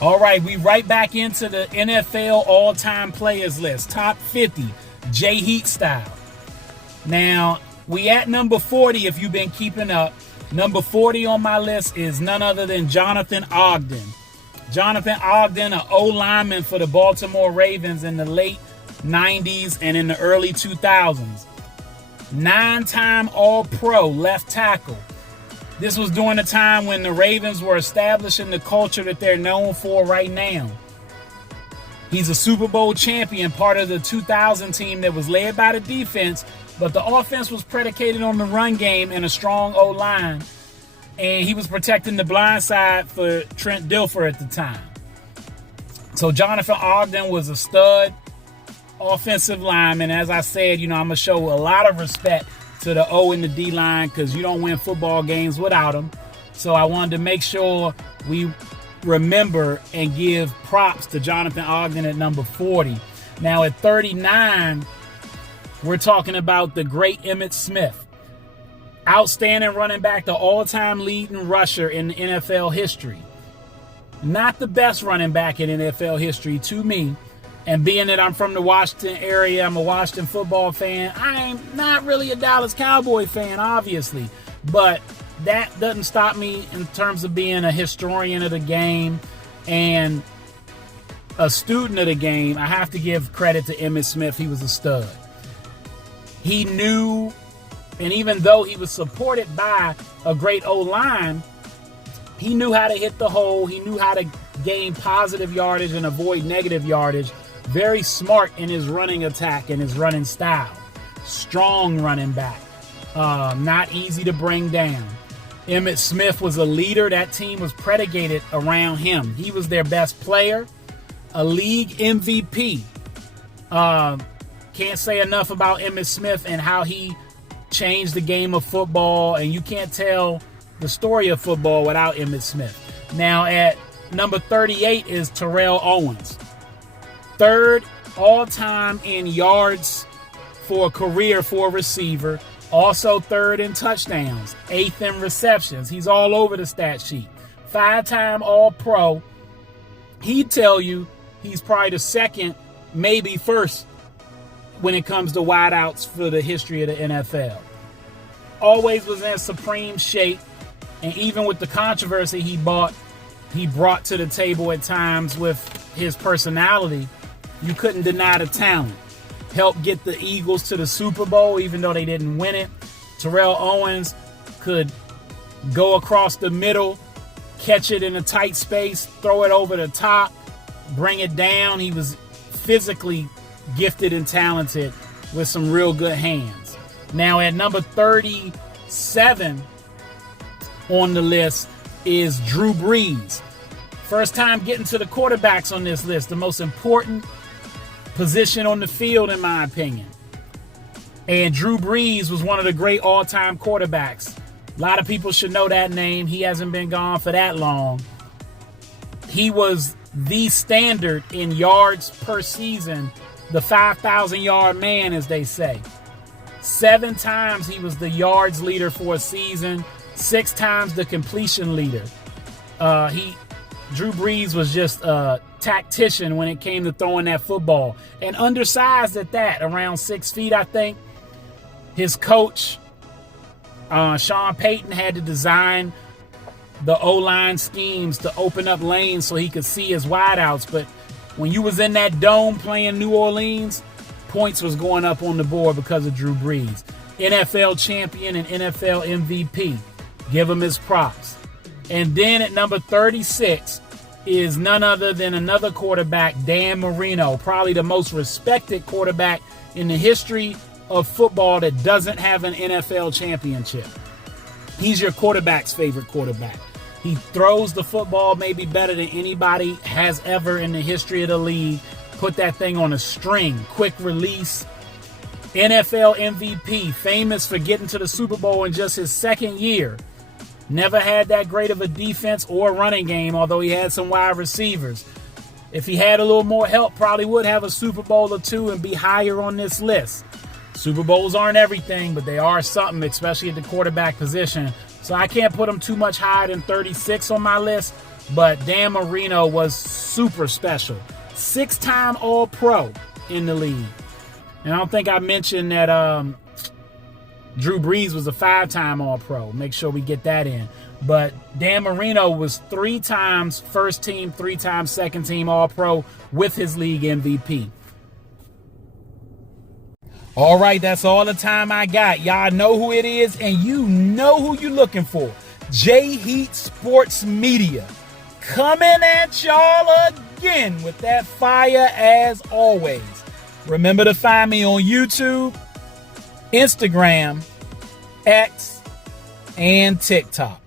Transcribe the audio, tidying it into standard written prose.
All right, we right back into the NFL all-time players list. Top 50, J-Heat style. Now, we at number 40 if you've been keeping up. Number 40 on my list is none other than Jonathan Ogden. Jonathan Ogden, an O-lineman for the Baltimore Ravens in the late 90s and in the early 2000s. 9-time All-Pro left tackle. This was during the time when the Ravens were establishing the culture that they're known for right now. He's a Super Bowl champion, part of the 2000 team that was led by the defense, but the offense was predicated on the run game and a strong O-line, and he was protecting the blind side for Trent Dilfer at the time. So Jonathan Ogden was a stud offensive lineman. As I said, I'm going to show a lot of respect to the O and the D line because you don't win football games without them. So I wanted to make sure we remember and give props to Jonathan Ogden at number 40. Now at 39, we're talking about the great Emmitt Smith. Outstanding running back, the all-time leading rusher in NFL history. Not the best running back in NFL history to me. And being that I'm from the Washington area, I'm a Washington football fan. I'm not really a Dallas Cowboy fan, obviously. But that doesn't stop me in terms of being a historian of the game and a student of the game. I have to give credit to Emmitt Smith. He was a stud. He knew, and even though he was supported by a great O-line, he knew how to hit the hole. He knew how to gain positive yardage and avoid negative yardage. Very smart in his running attack and his running style. Strong running back. Not easy to bring down. Emmitt Smith was a leader. That team was predicated around him. He was their best player, a league MVP. Can't say enough about Emmitt Smith and how he changed the game of football, and you can't tell the story of football without Emmitt Smith. Now at number 38 is Terrell Owens. Third all-time in yards for a career for a receiver. Also third in touchdowns. Eighth in receptions. He's all over the stat sheet. 5-time All-Pro. He'd tell you he's probably the second, maybe first, when it comes to wideouts for the history of the NFL. Always was in supreme shape. And even with the controversy he brought to the table at times with his personality, you couldn't deny the talent. Helped get the Eagles to the Super Bowl, even though they didn't win it. Terrell Owens could go across the middle, catch it in a tight space, throw it over the top, bring it down. He was physically gifted and talented with some real good hands. Now at number 37 on the list is Drew Brees. First time getting to the quarterbacks on this list, the most important position on the field, in my opinion. And Drew Brees was one of the great all-time quarterbacks. A lot of people should know that name. He hasn't been gone for that long. He was the standard in yards per season, the 5,000-yard man, as they say. 7 times he was the yards leader for a season, 6 times the completion leader. Drew Brees was just a tactician when it came to throwing that football. And undersized at that, around 6 feet, I think. His coach, Sean Payton, had to design the O-line schemes to open up lanes so he could see his wideouts. But when you was in that dome playing New Orleans, points was going up on the board because of Drew Brees. NFL champion and NFL MVP. Give him his props. And then at number 36 is none other than another quarterback, Dan Marino, probably the most respected quarterback in the history of football that doesn't have an NFL championship. He's your quarterback's favorite quarterback. He throws the football maybe better than anybody has ever in the history of the league. Put that thing on a string, quick release. NFL MVP, famous for getting to the Super Bowl in just his second year. Never had that great of a defense or running game, although he had some wide receivers. If he had a little more help, probably would have a Super Bowl or two and be higher on this list. Super Bowls aren't everything, but they are something, especially at the quarterback position. So I can't put him too much higher than 36 on my list, but Dan Marino was super special. 6-time All-Pro in the league. And I don't think I mentioned that Drew Brees was a 5-time All-Pro. Make sure we get that in. But Dan Marino was 3 times first team, 3 times second team All-Pro with his league MVP. All right, that's all the time I got. Y'all know who it is, and you know who you're looking for. J Sports Media. Coming at y'all again with that fire as always. Remember to find me on YouTube, Instagram, X, and TikTok.